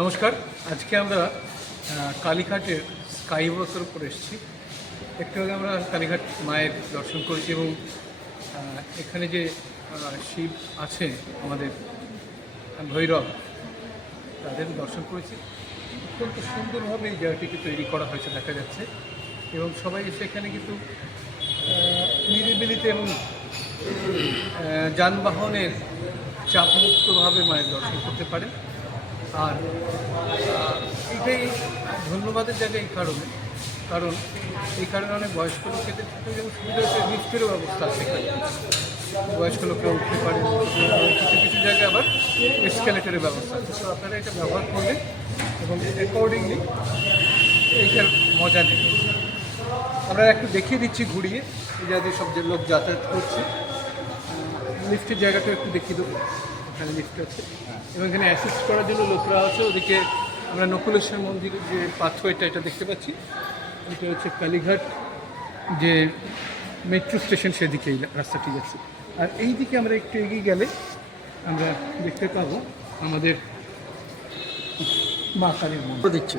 নমস্কার। আজকে আমরা কালীঘাটের স্কাই ওয়াকের উপর এসেছি। একটু আগে আমরা কালীঘাট মায়ের দর্শন করেছি এবং এখানে যে শিব আছে আমাদের ভৈরব, তাদের দর্শন করেছি। অত্যন্ত সুন্দরভাবে এই জায়গাটিকে তৈরি করা হয়েছে দেখা যাচ্ছে এবং সবাই এসে এখানে কিন্তু নিরিবিলিতে এবং যানবাহনের চাপমুক্তভাবে মায়ের দর্শন করতে পারে। আর এটাই ধন্যবাদের জায়গা এই কারণে। কারণ এই কারণে অনেক বয়স্ক লোকেদের ক্ষেত্রে যেমন সুবিধা হচ্ছে লিফটেরও ব্যবস্থা আছে এখানে। বয়স্ক লোকরা উঠতে পারে, কিছু কিছু জায়গায় আবার এসকেলেটারের ব্যবস্থা আছে। তো আপনারা এটা ব্যবহার করবেন এবং অ্যাকর্ডিংলি এইটার মজা নেই আমরা একটু দেখিয়ে দিচ্ছি ঘুরিয়ে, এই যাদের সব যে লোক যাতায়াত করছে। লিফটের জায়গাটা একটু দেখিয়ে দেবো। এখানে লিফট আছে। এবং এখানে অ্যাসিস্ট করার জন্য লোকরা আছে। ওদিকে আমরা নকুলেশ্বর মন্দিরের যে পাথওয়েটা এটা দেখতে পাচ্ছি। এটা হচ্ছে কালীঘাট যে মেট্রো স্টেশন সেদিকেই রাস্তাটি যাচ্ছে। আর এই দিকে আমরা একটু এগিয়ে গেলে আমরা দেখতে পাবো আমাদের মা কালীর মন্দির। দেখছি।